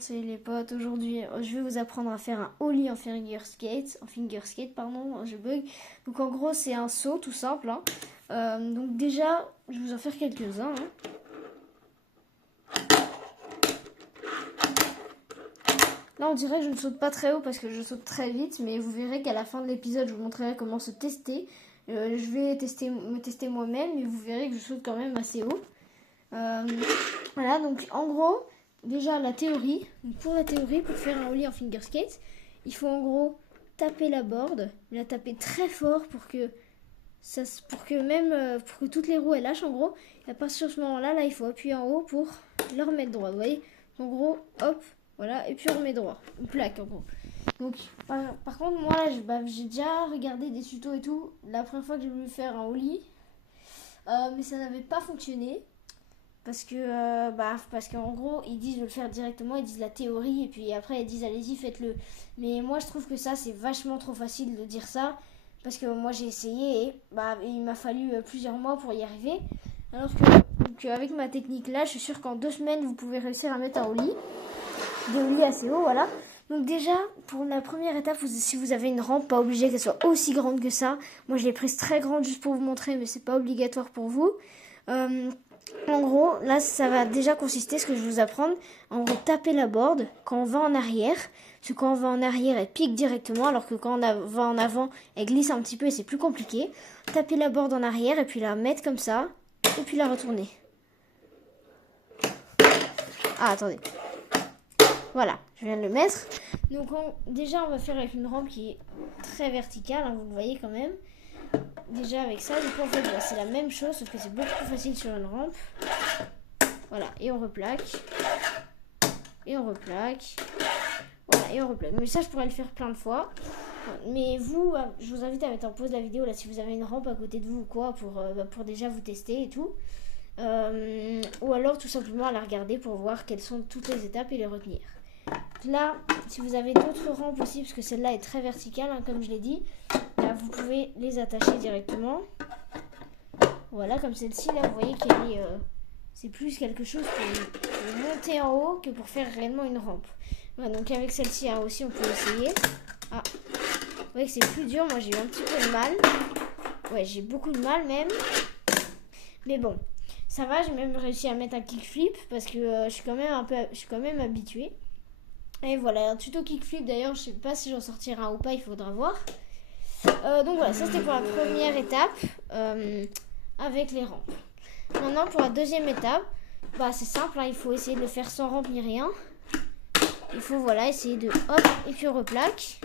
salut les potes, aujourd'hui je vais vous apprendre à faire un ollie en finger skate, pardon, je bug. Donc en gros c'est un saut tout simple, hein. Donc déjà je vais vous en faire quelques-uns, hein. Là on dirait que je ne saute pas très haut parce que je saute très vite, mais vous verrez qu'à la fin de l'épisode je vous montrerai comment se tester. Je vais me tester moi-même et vous verrez que je saute quand même assez haut. Voilà, donc en gros, déjà la théorie. Donc pour la théorie, pour faire un ollie en finger skate, il faut en gros taper la board, la taper très fort pour que toutes les roues elles lâchent en gros. Et à partir de ce moment-là, là il faut appuyer en haut pour le remettre droit. Vous voyez, en gros, hop, voilà, et puis on remet droit, une plaque en gros. Donc par contre moi là, j'ai déjà regardé des tutos et tout. La première fois que j'ai voulu faire un ollie, mais ça n'avait pas fonctionné. Parce qu'en gros, ils disent de le faire directement, ils disent la théorie, et puis après ils disent allez-y, faites-le. Mais moi je trouve que ça c'est vachement trop facile de dire ça, parce que moi j'ai essayé et il m'a fallu plusieurs mois pour y arriver. Alors que avec ma technique là, je suis sûre qu'en 2 semaines vous pouvez réussir à mettre un ollie, des ollies assez hauts, voilà. Donc déjà, pour la première étape, si vous avez une rampe, pas obligé qu'elle soit aussi grande que ça. Moi je l'ai prise très grande juste pour vous montrer, mais c'est pas obligatoire pour vous. En gros, là, ça va déjà consister, ce que je vais vous apprendre, en gros, taper la board quand on va en arrière. Parce que quand on va en arrière, elle pique directement, alors que quand on va en avant, elle glisse un petit peu et c'est plus compliqué. Taper la board en arrière et puis la mettre comme ça, et puis la retourner. Ah, attendez. Voilà, je viens de le mettre. Donc déjà, on va faire avec une rampe qui est très verticale, hein, vous le voyez quand même. Déjà avec ça, du coup en fait c'est la même chose, sauf que c'est beaucoup plus facile sur une rampe. Voilà, et on replaque. Et on replaque. Voilà, et on replaque. Mais ça je pourrais le faire plein de fois. Mais vous, je vous invite à mettre en pause la vidéo là si vous avez une rampe à côté de vous ou quoi pour déjà vous tester et tout. Ou alors tout simplement à la regarder pour voir quelles sont toutes les étapes et les retenir. Là, si vous avez d'autres rampes aussi, parce que celle-là est très verticale, hein, comme je l'ai dit, là, vous pouvez les attacher directement. Voilà, comme celle-ci, là, vous voyez qu'elle est, c'est plus quelque chose pour monter en haut que pour faire réellement une rampe. Voilà, donc avec celle-ci hein, aussi, on peut essayer. Ah, vous voyez que c'est plus dur, moi j'ai eu un petit peu de mal. Ouais, j'ai beaucoup de mal même. Mais bon, ça va, j'ai même réussi à mettre un kickflip parce que je suis quand même habituée. Et voilà, un tuto kickflip d'ailleurs, je sais pas si j'en sortirai un ou pas, il faudra voir. Donc voilà, ça c'était pour la première étape avec les rampes. Maintenant pour la deuxième étape, c'est simple, hein, il faut essayer de le faire sans rampe ni rien. Il faut voilà, essayer de hop, et puis on replaque.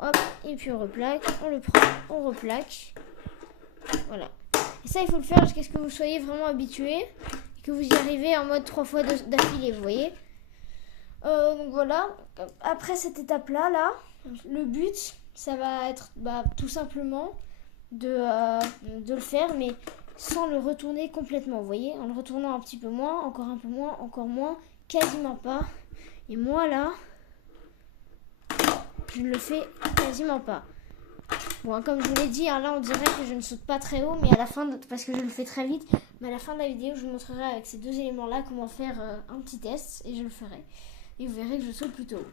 Hop, et puis on replaque, on le prend, on replaque. Voilà. Et ça il faut le faire jusqu'à ce que vous soyez vraiment habitué et que vous y arrivez en mode 3 fois d'affilée, vous voyez. Donc voilà, après cette étape-là, le but, ça va être tout simplement de le faire, mais sans le retourner complètement, vous voyez, en le retournant un petit peu moins, encore un peu moins, encore moins, quasiment pas. Et moi là, je ne le fais quasiment pas. Bon, comme je vous l'ai dit, hein, là on dirait que je ne saute pas très haut, mais à la fin, parce que je le fais très vite, mais à la fin de la vidéo, je vous montrerai avec ces deux éléments-là comment faire un petit test, et je le ferai. Et vous verrez que je saute plutôt haut.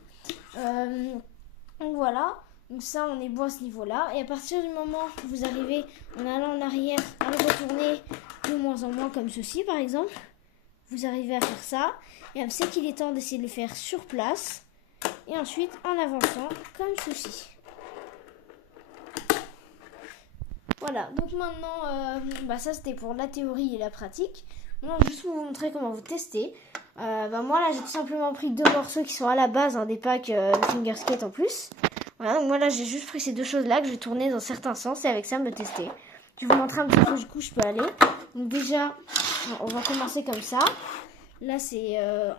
Donc voilà, donc ça on est bon à ce niveau-là. Et à partir du moment où vous arrivez en allant en arrière, à le retourner de moins en moins comme ceci par exemple, vous arrivez à faire ça. Et c'est qu'il est temps d'essayer de le faire sur place. Et ensuite en avançant comme ceci. Voilà, donc maintenant, ça c'était pour la théorie et la pratique. Maintenant, juste pour vous montrer comment vous tester. Moi là j'ai tout simplement pris 2 morceaux qui sont à la base des packs de finger skate en plus. Voilà, donc moi là j'ai juste pris ces 2 choses là que je vais tourner dans certains sens et avec ça me tester. Je vais vous montrer un petit peu jusqu'où je peux aller. Donc déjà on va commencer comme ça. Là c'est 1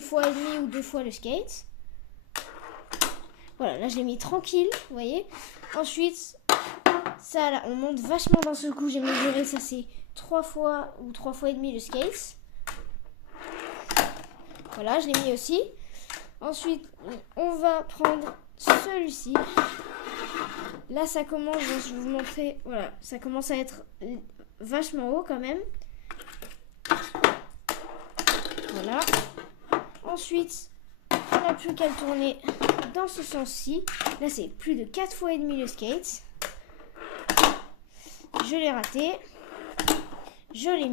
fois et demi ou 2 fois le skate. Voilà, là je l'ai mis tranquille, vous voyez. Ensuite ça là on monte vachement d'un seul coup, j'ai mesuré, ça c'est 3 fois ou 3 fois et demi le skate. Voilà, je l'ai mis aussi. Ensuite, on va prendre celui-ci. Là, ça commence, je vais vous montrer. Voilà, ça commence à être vachement haut quand même. Voilà. Ensuite, on n'a plus qu'à le tourner dans ce sens-ci. Là, c'est plus de 4 fois et demi le skate. Je l'ai raté. Je l'ai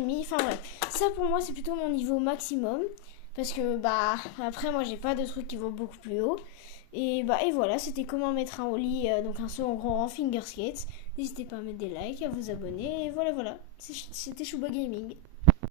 mis. Enfin bref, ça pour moi, c'est plutôt mon niveau maximum. Parce que, après, moi, j'ai pas de trucs qui vont beaucoup plus haut. Et voilà, c'était comment mettre un ollie, donc un saut en grand rang finger skate. N'hésitez pas à mettre des likes, à vous abonner. Et voilà. C'était Chouba Gaming.